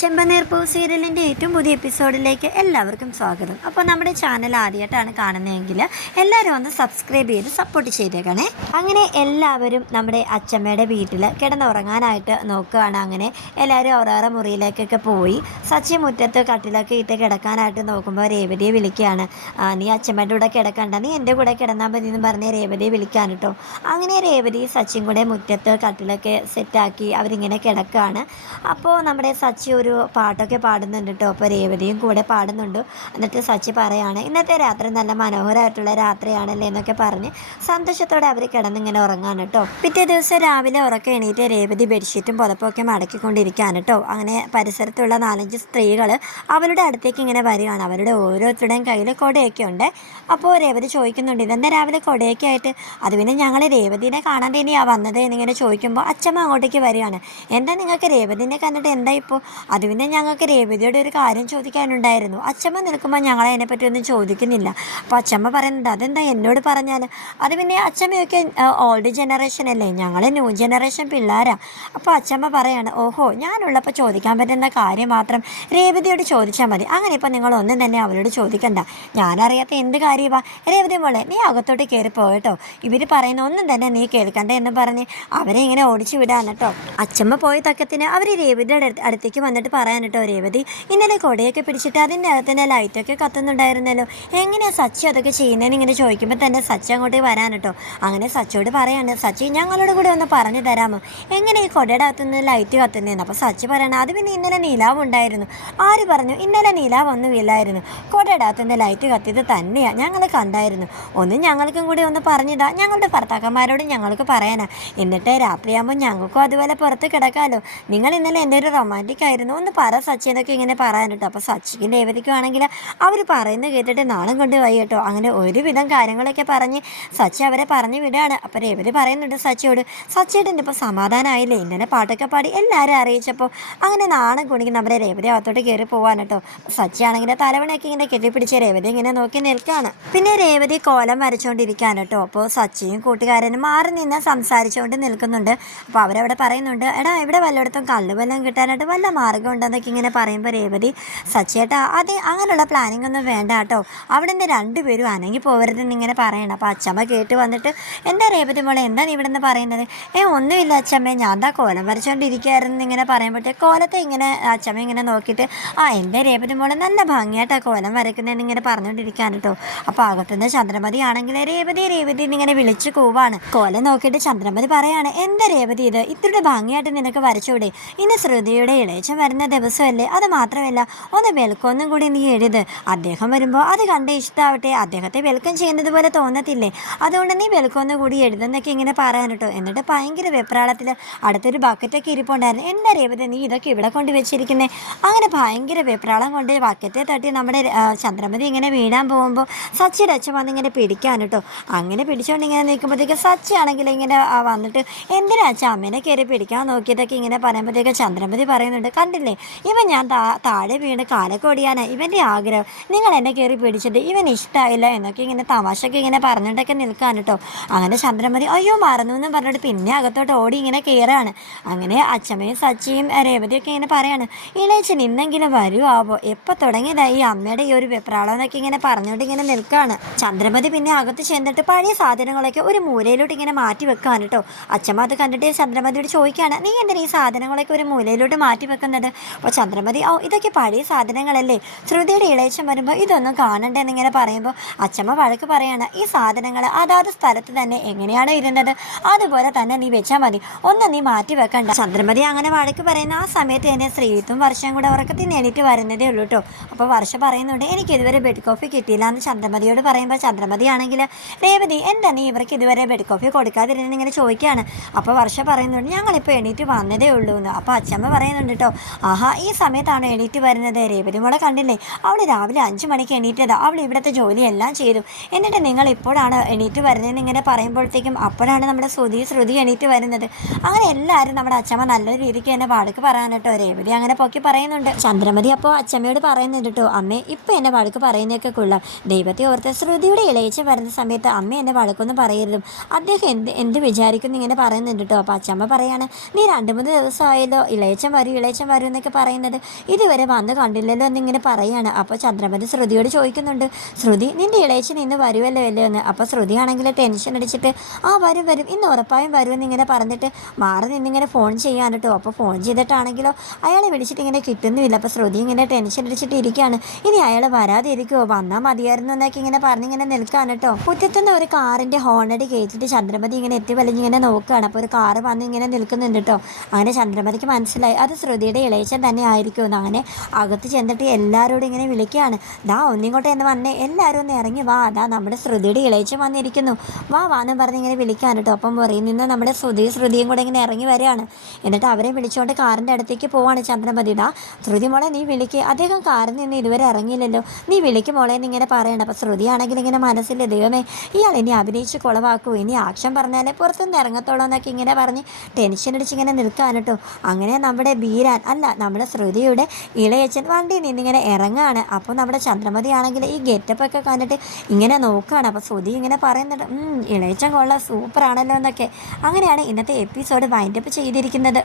ചെമ്പനീർപ്പൂ സീരിയലിന്റെ ഏറ്റവും പുതിയ എപ്പിസോഡിലേക്ക് എല്ലാവർക്കും സ്വാഗതം. അപ്പോൾ നമ്മുടെ ചാനൽ ആദ്യമായിട്ടാണ് കാണുന്നതെങ്കിൽ എല്ലാവരും ഒന്ന് സബ്സ്ക്രൈബ് ചെയ്ത് സപ്പോർട്ട് ചെയ്തേക്കണേ. അങ്ങനെ എല്ലാവരും നമ്മുടെ അച്ചമ്മയുടെ വീട്ടിൽ കിടന്നുറങ്ങാനായിട്ട് നോക്കുകയാണ്. അങ്ങനെ എല്ലാവരും ഓരോരോ മുറിയിലേക്കൊക്കെ പോയി. സച്ചി മുറ്റത്ത് കട്ടിലൊക്കെ ഇട്ട് കിടക്കാനായിട്ട് നോക്കുമ്പോൾ രേവതിയെ വിളിക്കുകയാണ്. നീ അച്ചമ്മയുടെ കൂടെ കിടക്കണ്ട. നീ എന്റെ കൂടെ കിടന്നാൽ മതി എന്ന് പറഞ്ഞ് രേവതിയെ വിളിക്കാൻ കേട്ടോ. അങ്ങനെ രേവതി സച്ചിൻ കൂടെ മുറ്റത്ത് കട്ടിലൊക്കെ സെറ്റാക്കി അവരിങ്ങനെ കിടക്കുകയാണ്. അപ്പോൾ നമ്മുടെ സച്ചി ഒരു പാട്ടൊക്കെ പാടുന്നുണ്ട് കേട്ടോ. അപ്പോൾ രേവതിയും കൂടെ പാടുന്നുണ്ട്. എന്നിട്ട് സച്ചി പറയാണ് ഇന്നത്തെ രാത്രി നല്ല മനോഹരമായിട്ടുള്ള രാത്രിയാണല്ലേ എന്നൊക്കെ പറഞ്ഞ് സന്തോഷത്തോടെ അവർ കിടന്നിങ്ങനെ ഉറങ്ങാൻ കേട്ടോ. പിറ്റേ ദിവസം രാവിലെ ഉറക്കം എണീറ്റ് രേവതി ബെഡ്ഷീറ്റും പുതപ്പൊക്കെ മടക്കിക്കൊണ്ടിരിക്കുകയാണ് കേട്ടോ. അങ്ങനെ പരിസരത്തുള്ള നാലഞ്ച് സ്ത്രീകൾ അവരുടെ അടുത്തേക്ക് ഇങ്ങനെ വരികയാണ്. അവരുടെ ഓരോരുത്തരുടെയും കയ്യിൽ കൊടയൊക്കെ ഉണ്ട്. അപ്പോൾ രേവതി ചോദിക്കുന്നുണ്ട് ഇതെന്താ രാവിലെ കൊടയൊക്കെ ആയിട്ട്? അത് പിന്നെ ഞങ്ങൾ രേവതിനെ കാണാൻ തന്നെയാണ് വന്നത്? എന്നിങ്ങനെ ചോദിക്കുമ്പോൾ അച്ഛമ്മ അങ്ങോട്ടേക്ക് വരികയാണ്. എന്താ നിങ്ങൾക്ക് രേവതിനെ കണ്ടിട്ട് എന്താ ഇപ്പോൾ അത് പിന്നെ ഞങ്ങൾക്ക് രേവതിയുടെ ഒരു കാര്യം ചോദിക്കാനുണ്ടായിരുന്നു. അച്ഛമ്മ നിൽക്കുമ്പോൾ ഞങ്ങൾ അതിനെപ്പറ്റി ഒന്നും ചോദിക്കുന്നില്ല. അപ്പോൾ അച്ഛമ്മ പറയുന്നത് അതെന്താ എന്നോട് പറഞ്ഞാൽ അത് പിന്നെ അച്ഛമ്മയൊക്കെ ഓൾഡ് ജനറേഷൻ അല്ലേ? ഞങ്ങൾ ന്യൂ ജനറേഷൻ പിള്ളേരാണ് അപ്പോൾ അച്ഛമ്മ പറയാണ് ഓഹോ ഞാനുള്ളപ്പോൾ ചോദിക്കാൻ പറ്റുന്ന കാര്യം മാത്രം രേവതിയോട് ചോദിച്ചാൽ മതി. അങ്ങനെ ഇപ്പോൾ നിങ്ങൾ ഒന്നും തന്നെ അവരോട് ചോദിക്കണ്ട. ഞാനറിയാത്ത എന്ത് കാര്യമാണ് രേവതി മോളെ നീ അകത്തോട്ട് കയറി പോയിട്ടോ ഇവർ പറയുന്ന ഒന്നും തന്നെ നീ കേൾക്കണ്ട എന്ന് പറഞ്ഞ് അവരെ ഇങ്ങനെ ഓടിച്ചു വിടാൻ കേട്ടോ. അച്ഛമ്മ പോയ തക്കത്തിന് അവർ രേവതിയുടെ അടുത്തേക്ക് വന്നിട്ട് പറയാൻ കേട്ടോ രേവതി. ഇന്നലെ കൊടയൊക്കെ പിടിച്ചിട്ട് അതിന്റെ അകത്തിന്റെ ലൈറ്റൊക്കെ കത്തുന്നുണ്ടായിരുന്നല്ലോ. എങ്ങനെയാണ് സച്ചി അതൊക്കെ ചെയ്യുന്നതെന്ന് ഇങ്ങനെ ചോദിക്കുമ്പോൾ തന്നെ സച്ചി അങ്ങോട്ട് വരാൻ കേട്ടോ. അങ്ങനെ സച്ചിയോട് പറയാണ് സച്ചി ഞങ്ങളോട് കൂടെ ഒന്ന് പറഞ്ഞു തരാമോ? എങ്ങനെ ഈ കൊടയുടെ അകത്തുനിന്ന് ലൈറ്റ് കത്തുന്നതെന്ന് അപ്പോൾ സച്ചി പറയണം അത് പിന്നെ ഇന്നലെ നീലാവ് ഉണ്ടായിരുന്നു. ആര് പറഞ്ഞു? ഇന്നലെ നീലാവ് ഒന്നും ഇല്ലായിരുന്നു കൊടയുടെ അകത്തുനിന്ന് ലൈറ്റ് കത്തിയത് തന്നെയാണ് ഞങ്ങൾ കണ്ടായിരുന്നു. ഒന്ന് ഞങ്ങൾക്കും കൂടി ഒന്ന് പറഞ്ഞിതാ. ഞങ്ങളുടെ ഭർത്താക്കന്മാരോട് ഞങ്ങൾക്ക് പറയാനാ. എന്നിട്ട് രാത്രിയാകുമ്പോൾ ഞങ്ങൾക്കും അതുപോലെ പുറത്ത് കിടക്കാമല്ലോ നിങ്ങൾ ഇന്നലെ എന്റെ ഒരു റൊമാന്റിക് ആയിരുന്നു ഒന്ന് പറ സച്ചി എന്നൊക്കെ ഇങ്ങനെ പറയാനുണ്ട് അപ്പോൾ സച്ചിക്കും രേവതിക്കും ആണെങ്കിൽ അവർ പറയുന്നത് കേട്ടിട്ട് നാളും കൊണ്ട് പോയി കേട്ടോ. അങ്ങനെ ഒരുവിധം കാര്യങ്ങളൊക്കെ പറഞ്ഞ് സച്ചി അവരെ പറഞ്ഞു വിടുകയാണ്. അപ്പോൾ രേവതി പറയുന്നുണ്ട് സച്ചിയോട് സച്ചിയുടെ ഇപ്പോൾ സമാധാനമായില്ലേ ഇന്നലെ പാട്ടൊക്കെ പാടി എല്ലാവരും അറിയിച്ചപ്പോൾ അങ്ങനെ നാണം കുണിക്ക് നമ്മുടെ രേവതി അകത്തോട്ട് കയറി പോകാൻ കേട്ടോ. സച്ചി ആണെങ്കിൽ തലവണയൊക്കെ ഇങ്ങനെ കെട്ടിപ്പിടിച്ച് രേവതി ഇങ്ങനെ നോക്കി നിൽക്കുകയാണ്. പിന്നെ രേവതി കോലം വരച്ചുകൊണ്ടിരിക്കുകയാണ് കേട്ടോ. അപ്പോൾ സച്ചിയും കൂട്ടുകാരനും മാറി നിന്ന് സംസാരിച്ചുകൊണ്ട് നിൽക്കുന്നുണ്ട്. അപ്പോൾ അവരവിടെ പറയുന്നുണ്ട് എടാ ഇവിടെ വല്ലയിടത്തും കല്ലുവല്ലം കിട്ടാനായിട്ട് വല്ല മാർഗം ഉണ്ടെന്നൊക്കെ ഇങ്ങനെ പറയുമ്പോൾ രേവതി സച്ചേട്ടാ അത് അങ്ങനെയുള്ള പ്ലാനിങ് ഒന്നും വേണ്ട കേട്ടോ. അവിടെ നിന്ന് രണ്ടുപേരും അനങ്ങി പോകരുതെന്ന് ഇങ്ങനെ പറയണം. അപ്പോൾ അച്ചമ്മ കേട്ട് വന്നിട്ട് എന്താ രേവതി മോളെ എന്താ നീ ഇവിടെ നിന്ന് പറയുന്നത്? ഏ ഒന്നുമില്ല അച്ചമ്മ ഞാൻ എന്താ കോലം വരച്ചുകൊണ്ടിരിക്കുകയായിരുന്നു ഇങ്ങനെ പറയുമ്പോഴത്തെ കോലത്തെ ഇങ്ങനെ അച്ചമ്മ ഇങ്ങനെ നോക്കിയിട്ട് ആ എന്റെ രേവതി മോളെ നല്ല ഭംഗിയായിട്ടാണ് കോലം വരയ്ക്കുന്നതെന്ന് ഇങ്ങനെ പറഞ്ഞുകൊണ്ടിരിക്കാൻ കേട്ടോ. അപ്പോൾ അകത്തുനിന്ന് ചന്ദ്രമതി ആണെങ്കിൽ രേവതി രേവതി എന്നിങ്ങനെ വിളിച്ച് കൂവാണ്. കോലം നോക്കിയിട്ട് ചന്ദ്രമതി പറയാണ് എന്താ രേവതി ഇത്? ഇത്രയുടെ ഭംഗിയായിട്ട് നിനക്ക് വരച്ചൂടെ? ഇന്ന് ശ്രുതിയുടെ ഇളയച്ചൻ വരുന്ന ദിവസമല്ലേ? അത് മാത്രമല്ല ഒന്ന് വെൽക്കൊന്നും കൂടി നീ എഴുത്. അദ്ദേഹം വരുമ്പോൾ അത് കണ്ട് ഇഷ്ടമാവട്ടെ അദ്ദേഹത്തെ വെൽക്കം ചെയ്യുന്നത് പോലെ തോന്നത്തില്ലേ? അതുകൊണ്ട് നീ വെൽക്കൊന്നും കൂടി എഴുതുന്നൊക്കെ ഇങ്ങനെ പറയാൻ കേട്ടോ എന്നിട്ട് ഭയങ്കര വെപ്രാളത്തിൽ അടുത്തൊരു ബക്കറ്റൊക്കെ ഇരിപ്പുണ്ടായിരുന്നു. എന്താ രേവതി നീ ഇതൊക്കെ ഇവിടെ കൊണ്ട് വെച്ചിരിക്കുന്നത് അങ്ങനെ ഭയങ്കര വെപ്രാളം കൊണ്ട് ബക്കറ്റെ തട്ടി നമ്മുടെ ചന്ദ്രമതി ഇങ്ങനെ വീഴാൻ പോകുമ്പോൾ സച്ചിയുടെ അച്ഛൻ വന്നിങ്ങനെ പിടിക്കാൻ കേട്ടോ അങ്ങനെ പിടിച്ചുകൊണ്ട് ഇങ്ങനെ നിൽക്കുമ്പോഴത്തേക്ക് സച്ചി ആണെങ്കിൽ ഇങ്ങനെ വന്നിട്ട് എന്തിനാ അച്ഛൻ അമ്മേനെ കയറി പിടിക്കാൻ നോക്കിയതൊക്കെ ഇങ്ങനെ പറയുമ്പോഴത്തേക്ക് ചന്ദ്രമതി പറയുന്നുണ്ട്. കണ്ടില്ലേ? ഇവൻ ഞാൻ താഴെ വീണ് കാലൊക്കെ ഇവന്റെ ആഗ്രഹം. നിങ്ങൾ എന്നെ കയറി പിടിച്ചിട്ട് ഇവൻ ഇഷ്ടമായില്ല എന്നൊക്കെ ഇങ്ങനെ തമാശയൊക്കെ ഇങ്ങനെ പറഞ്ഞിട്ടൊക്കെ നിൽക്കാൻ കേട്ടോ അങ്ങനെ ചന്ദ്രമതി അയ്യോ മറന്നു എന്ന് പറഞ്ഞിട്ട് പിന്നെ അകത്തോട്ട് ഓടി ഇങ്ങനെ കയറാണ് അങ്ങനെ അച്ഛമ്മയും സച്ചിയും രേവതിയൊക്കെ ഇങ്ങനെ പറയാണ് ഇളയച്ചൻ ഇന്നെങ്കിലും വരുവാവോ? എപ്പോൾ തുടങ്ങിയതാ ഈ അമ്മയുടെ ഈ ഒരു വെപ്രാളം എന്നൊക്കെ ഇങ്ങനെ പറഞ്ഞുകൊണ്ട് ഇങ്ങനെ നിൽക്കുകയാണ് ചന്ദ്രമതി പിന്നെ അകത്ത് ചെന്നിട്ട് പഴയ സാധനങ്ങളൊക്കെ ഒരു മൂലയിലോട്ട് ഇങ്ങനെ മാറ്റി വെക്കാൻ കേട്ടോ അച്ഛമ്മ അത് കണ്ടിട്ട് ചന്ദ്രമതിയോട് ചോദിക്കുകയാണ് നീ എന്തിനാ ഈ സാധനങ്ങളൊക്കെ ഒരു മൂലയിലോട്ട് മാറ്റി വെക്കുന്നത് അപ്പോൾ ചന്ദ്രമതി ഓ ഇതൊക്കെ പഴയ സാധനങ്ങളല്ലേ? ശ്രുതിയുടെ ഇളയച്ചൻ വരുമ്പോൾ ഇതൊന്നും കാണണ്ടേ എന്നിങ്ങനെ പറയുമ്പോൾ അച്ഛമ്മ വഴക്ക് പറയാണ് ഈ സാധനങ്ങൾ അതാത് സ്ഥലത്ത് തന്നെ എങ്ങനെയാണ് ഇരുന്നത്? അതുപോലെ തന്നെ നീ വെച്ചാൽ മതി. ഒന്ന് നീ മാറ്റി വെക്കണ്ട. ചന്ദ്രമതി അങ്ങനെ വഴക്ക് പറയുന്ന ആ സമയത്ത് തന്നെ ശ്രീത്തും വർഷം കൂടെ ഉറക്കത്തിൽ നേരിട്ട് വരുന്നതേ ഉള്ളൂ കേട്ടോ അപ്പോൾ വർഷ പറയുന്നുണ്ട് എനിക്ക് ഇതുവരെ ബെഡ് കോഫി കിട്ടിയില്ല എന്ന് ചന്ദ്രമതിയോട് പറയുമ്പോൾ ചന്ദ്രമതി ആണെങ്കിൽ രേവതി എന്താ നീ ഇവർക്ക് ഇതുവരെ ബെഡ് കോഫി കൊടുക്കാതിരുന്നെങ്കിൽ ചോദിക്കുകയാണ് അപ്പോൾ വർഷ പറയുന്നുണ്ട് ഞങ്ങളിപ്പോൾ എണീറ്റ് വന്നതേ ഉള്ളൂ എന്ന് അപ്പോൾ അച്ഛമ്മ പറയുന്നുണ്ട് കേട്ടോ ആഹാ ഈ സമയത്താണ് എണീറ്റ് വരുന്നത്. രേവതി മോളെ കണ്ടില്ലേ? അവൾ രാവിലെ അഞ്ച് മണിക്ക് എണീറ്റത്. അവൾ ഇവിടുത്തെ ജോലിയെല്ലാം ചെയ്തു. എന്നിട്ട് നിങ്ങൾ ഇപ്പോഴാണ് എണീറ്റ് വരുന്നതെന്ന് ഇങ്ങനെ പറയുമ്പോഴത്തേക്കും അപ്പോഴാണ് നമ്മുടെ ശ്രുതി ശ്രുതി എണീറ്റ് വരുന്നത്. അങ്ങനെ എല്ലാവരും നമ്മുടെ അച്ഛമ്മ നല്ലൊരു രീതിക്ക് തന്നെ വഴക്ക് പറയാൻ കേട്ടോ. രേവതി അങ്ങനെ പൊക്കി പറയുന്നുണ്ട്. ചന്ദ്രമതി അപ്പോൾ അച്ഛമ്മയോട് പറയുന്നുണ്ട് കേട്ടോ. അമ്മേ ഇപ്പം എന്നെ വഴക്ക് പറയുന്നതൊക്കെ കൊള്ളാം. ദൈവത്തെ ഓർത്ത് ശ്രുതിയുടെ ഇളയിച്ച വരുന്ന സമയത്ത് അമ്മ എന്നെ വഴക്കൊന്നും പറയരുതും. അദ്ദേഹം എന്ത് എന്ത് വിചാരിക്കുന്നു ഇങ്ങനെ പറയുന്നുണ്ട് കേട്ടോ. അപ്പോൾ അച്ഛമ്മ പറയാണ് നീ രണ്ട് മൂന്ന് ദിവസമായല്ലോ. ഇളയച്ചൻ വരും ഇളയച്ചൻ വരും. വരുമെന്നൊക്കെ പറയുന്നത്. ഇതുവരെ വന്ന് കണ്ടില്ലല്ലോ എന്നിങ്ങനെ പറയാണ്. അപ്പോൾ ചന്ദ്രമതി ശ്രുതിയോട് ചോദിക്കുന്നുണ്ട് ശ്രുതി നിന്റെ ഇളയച്ചൻ ഇന്ന് വരുമല്ലോ അല്ലേ എന്ന് അപ്പോൾ ശ്രുതിയാണെങ്കിൽ ടെൻഷൻ അടിച്ചിട്ട് ആ വരും വരും. ഇന്ന് ഉറപ്പായും വരുമെന്ന് ഇങ്ങനെ പറഞ്ഞിട്ട് മാറി നിന്നിങ്ങനെ ഫോൺ ചെയ്യാൻ കേട്ടോ. അപ്പോൾ ഫോൺ ചെയ്തിട്ടാണെങ്കിലോ അയാളെ വിളിച്ചിട്ട് ഇങ്ങനെ കിട്ടുന്നുമില്ല അപ്പോൾ ശ്രുതി ഇങ്ങനെ ടെൻഷൻ അടിച്ചിട്ട് ഇരിക്കുകയാണ് ഇനി അയാൾ വരാതെ ഇരിക്കുമോ വന്നാൽ മതിയായിരുന്നു എന്നൊക്കെ ഇങ്ങനെ പറഞ്ഞിങ്ങനെ നിൽക്കാൻ കേട്ടോ. മുറ്റത്തുനിന്ന് ഒരു കാറിന്റെ ഹോണടി കേട്ടിട്ട് ചന്ദ്രമതി ഇങ്ങനെ എത്തി വലിഞ്ഞിങ്ങനെ നോക്കുകയാണ് അപ്പോൾ ഒരു കാറ് വന്ന് ഇങ്ങനെ നിൽക്കുന്നുണ്ട് കേട്ടോ. അങ്ങനെ ചന്ദ്രമതിക്ക് മനസ്സിലായി. അത് ശ്രുതിയുടെ ഇളയച്ചൻ തന്നെ ആയിരിക്കുമെന്ന് അങ്ങനെ അകത്ത് ചെന്നിട്ട് എല്ലാവരോടും ഇങ്ങനെ വിളിക്കുകയാണ്. ദാ ഒന്നിങ്ങോട്ട് എന്ന് വന്നേ എല്ലാവരും ഒന്ന് ഇറങ്ങി വാ. ദാ നമ്മുടെ ശ്രുതിയുടെ ഇളയച്ചൻ വന്നിരിക്കുന്നു. വാ വാ എന്ന് പറഞ്ഞ് ഇങ്ങനെ വിളിക്കാൻ കേട്ടോ. അപ്പം പുറയിൽ നിന്ന് നമ്മുടെ ശ്രുതി ശ്രുതിയും കൂടെ ഇങ്ങനെ ഇറങ്ങി വരികയാണ്. എന്നിട്ട് അവരെ വിളിച്ചുകൊണ്ട് കാറിന്റെ അടുത്തേക്ക് പോവാണ് ചന്ദ്രമതി. ദാ ശ്രുതി മോളെ നീ വിളിക്ക്. അദ്ദേഹം കാറിൽ നിന്ന് ഇതുവരെ ഇറങ്ങിയില്ലല്ലോ. നീ വിളിക്കും മോളെ എന്ന് ഇങ്ങനെ പറയണം. അപ്പോൾ ശ്രുതിയാണെങ്കിൽ ഇങ്ങനെ മനസ്സിൽ ദൈവമേ ഇയാൾ ഇനി അഭിനയിച്ച് കുളവാക്കൂ. ഇനി ആക്ഷൻ പറഞ്ഞാലേ പുറത്തുനിന്ന് ഇറങ്ങത്തോളൂ എന്നൊക്കെ ഇങ്ങനെ പറഞ്ഞ് ടെൻഷൻ അടിച്ച് ഇങ്ങനെ നിൽക്കാൻ കേട്ടോ. അങ്ങനെ നമ്മുടെ ബീരാൻ അല്ല നമ്മുടെ ശ്രുതിയുടെ ഇളയച്ചൻ വണ്ടിയിൽ നിന്നിങ്ങനെ ഇറങ്ങാണ്. അപ്പോൾ നമ്മുടെ ചന്ദ്രമതി ആണെങ്കിൽ ഈ ഗെറ്റപ്പൊക്കെ കണ്ടിട്ട് ഇങ്ങനെ നോക്കുകയാണ് അപ്പോൾ ശ്രുതി ഇങ്ങനെ പറയുന്നുണ്ട് "ഉം, ഇളയച്ചൻ കൊള്ളാം സൂപ്പറാണല്ലോ എന്നൊക്കെ. അങ്ങനെയാണ് ഇന്നത്തെ എപ്പിസോഡ് വൈൻഡപ്പ് ചെയ്തിരിക്കുന്നത്.